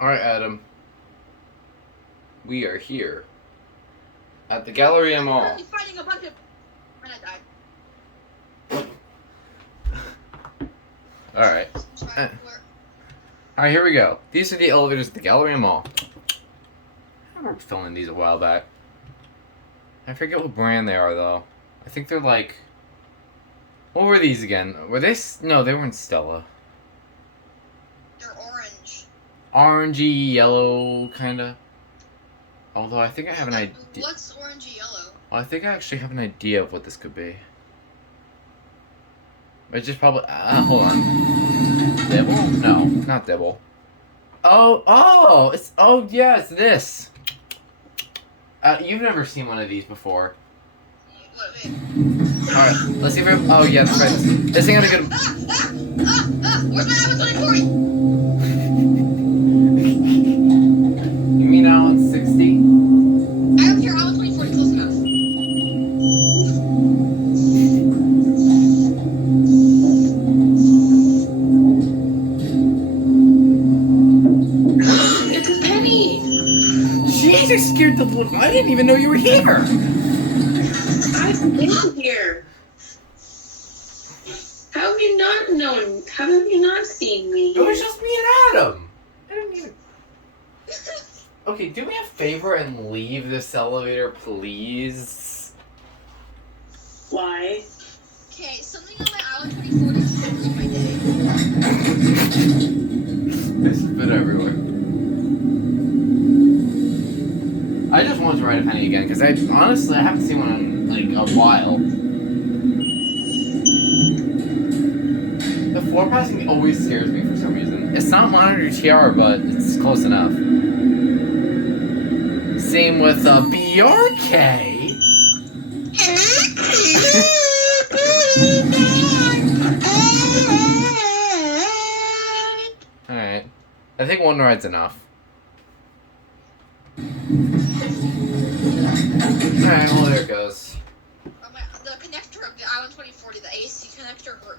Alright, Adam. We are here at the Galleria Mall. He's fighting a bunch of... And I died. Alright. Alright, here we go. These are the elevators at the Galleria Mall. I remember filming these a while back. I forget what brand they are, though. I think they're like... What were these again? Were they... No, they weren't Stella. They're orange. Orangey, yellow, kinda. Although I think I have an idea. What's orangey yellow? I think I actually have an idea of what this could be. It's just probably... hold on. Dibble? No, not Dibble. Oh! It's... Oh, yeah, it's this. You've never seen one of these before. Wait. Alright, let's see if I... Oh, yeah, that's right. This thing had a good... Where's my Abbey 2040? You mean Alan 60? I don't care, Abbey 2040, close enough. It's a penny! Jesus, scared the little... I didn't even know you were here! I've been here. How have you not known? How have you not seen me? It was just me and Adam! I didn't even... Okay, do me a favor and leave this elevator, please? Why? Okay, something on my Abbey 2040 is ruining my day. There's spit everywhere. I just wanted to write a penny again, because I haven't seen one in, like, a while. The floor passing always scares me for some reason. It's not Monitor TR, but it's close enough. Same with BRK. Alright. I think one ride's enough. Alright, well there it goes. The connector of the Abbey 2040, the AC connector hurt.